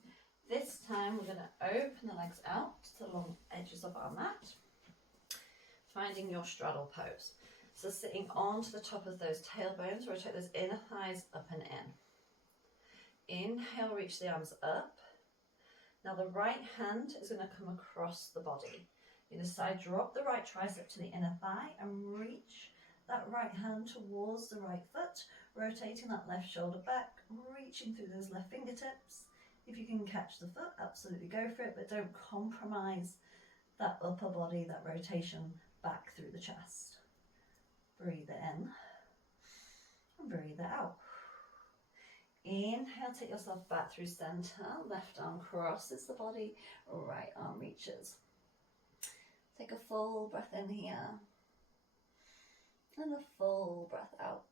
This time we're going to open the legs out to the long edges of our mat, finding your straddle pose. So sitting onto the top of those tailbones, rotate those inner thighs up and in. Inhale, reach the arms up. Now the right hand is going to come across the body. You decide, drop the right tricep to the inner thigh and reach that right hand towards the right foot, rotating that left shoulder back, reaching through those left fingertips. If you can catch the foot, absolutely go for it, but don't compromise that upper body, that rotation back through the chest. Breathe it in and breathe it out. Inhale, take yourself back through center, left arm crosses the body, right arm reaches. Take a full breath in here and a full breath out.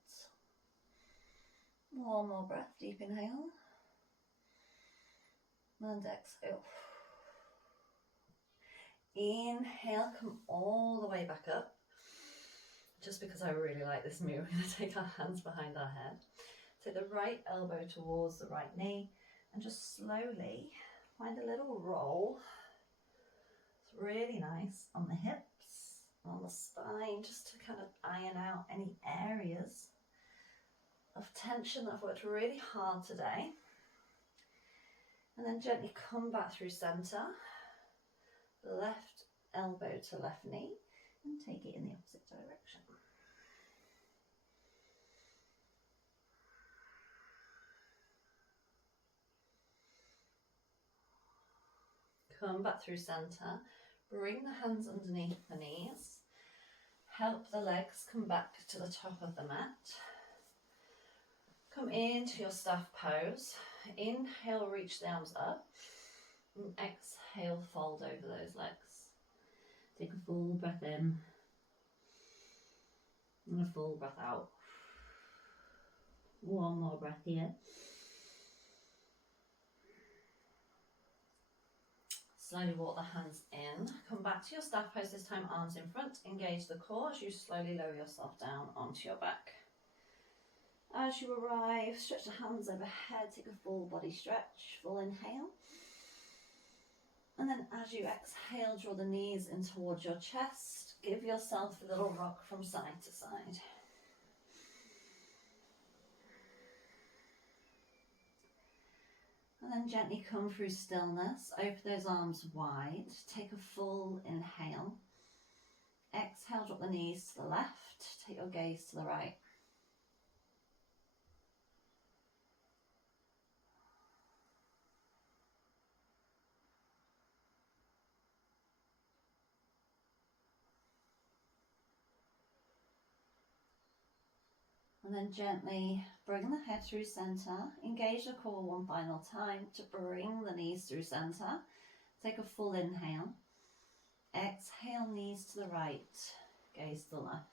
One more breath, deep inhale and exhale. Inhale, come all the way back up. Just because I really like this move, we're going to take our hands behind our head. Take the right elbow towards the right knee and just slowly find a little roll. It's really nice on the hips, on the spine, just to kind of iron out any areas of tension that I've worked really hard today. And then gently come back through center, left elbow to left knee, and take it in the opposite direction. Come back through center, bring the hands underneath the knees, help the legs come back to the top of the mat. Come into your staff pose. Inhale, reach the arms up. And exhale, fold over those legs. Take a full breath in and a full breath out. One more breath here. Slowly walk the hands in. Come back to your staff pose, this time arms in front. Engage the core as you slowly lower yourself down onto your back. As you arrive, stretch the hands overhead, take a full body stretch, full inhale. And then as you exhale, draw the knees in towards your chest. Give yourself a little rock from side to side. And then gently come through stillness, open those arms wide, take a full inhale. Exhale, drop the knees to the left, take your gaze to the right. And then gently bring the head through center, engage the core one final time to bring the knees through center. Take a full inhale. Exhale, knees to the right, gaze to the left.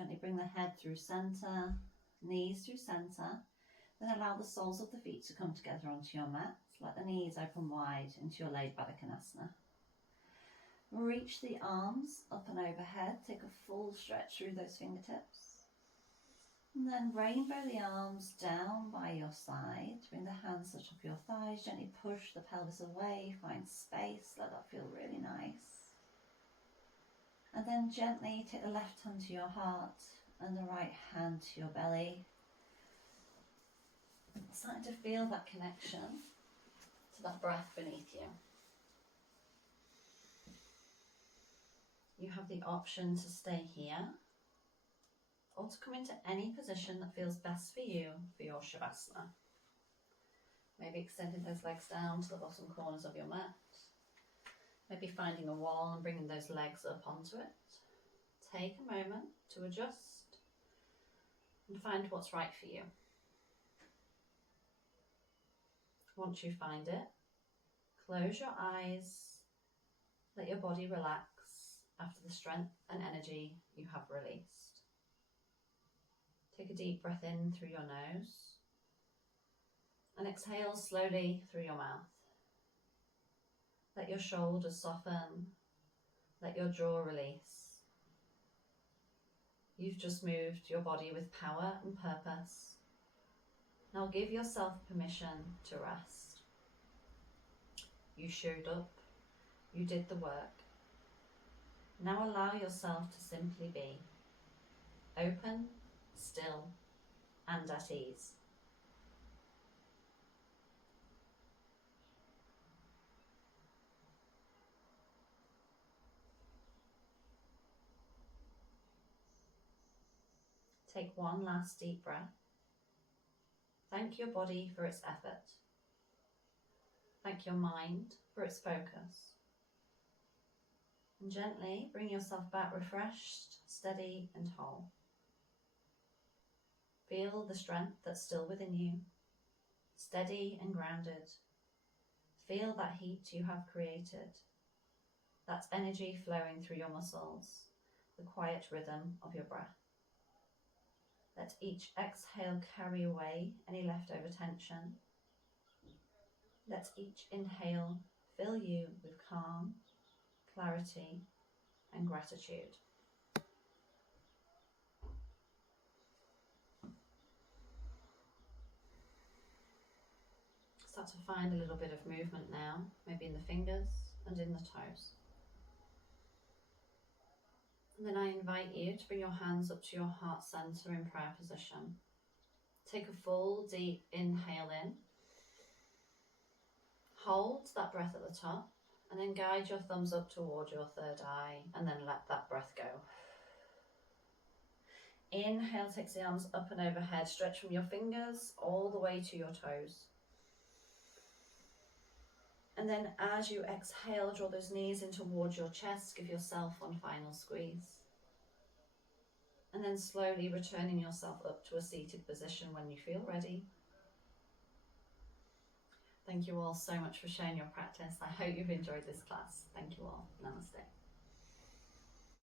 Gently bring the head through centre, knees through centre. Then allow the soles of the feet to come together onto your mat. Let the knees open wide into your laid Baddha. Reach the arms up and overhead. Take a full stretch through those fingertips. And then rainbow the arms down by your side. Bring the hands to the top of your thighs. Gently push the pelvis away. Find space. Let that feel really nice. And then gently take the left hand to your heart and the right hand to your belly. Starting to feel that connection to that breath beneath you. You have the option to stay here or to come into any position that feels best for you for your Shavasana. Maybe extending those legs down to the bottom corners of your mat. Maybe finding a wall and bringing those legs up onto it. Take a moment to adjust and find what's right for you. Once you find it, close your eyes, let your body relax after the strength and energy you have released. Take a deep breath in through your nose and exhale slowly through your mouth. Let your shoulders soften, let your jaw release. You've just moved your body with power and purpose. Now give yourself permission to rest. You showed up, you did the work. Now allow yourself to simply be open, still, and at ease. Take one last deep breath. Thank your body for its effort. Thank your mind for its focus. And gently bring yourself back refreshed, steady and whole. Feel the strength that's still within you, steady and grounded. Feel that heat you have created, that energy flowing through your muscles, the quiet rhythm of your breath. Let each exhale carry away any leftover tension. Let each inhale fill you with calm, clarity, and gratitude. Start to find a little bit of movement now, maybe in the fingers and in the toes. And then I invite you to bring your hands up to your heart center in prayer position. Take a full deep inhale in. Hold that breath at the top and then guide your thumbs up toward your third eye and then let that breath go. Inhale takes the arms up and overhead. Stretch from your fingers all the way to your toes. And then as you exhale, draw those knees in towards your chest. Give yourself one final squeeze. And then slowly returning yourself up to a seated position when you feel ready. Thank you all so much for sharing your practice. I hope you've enjoyed this class. Thank you all. Namaste.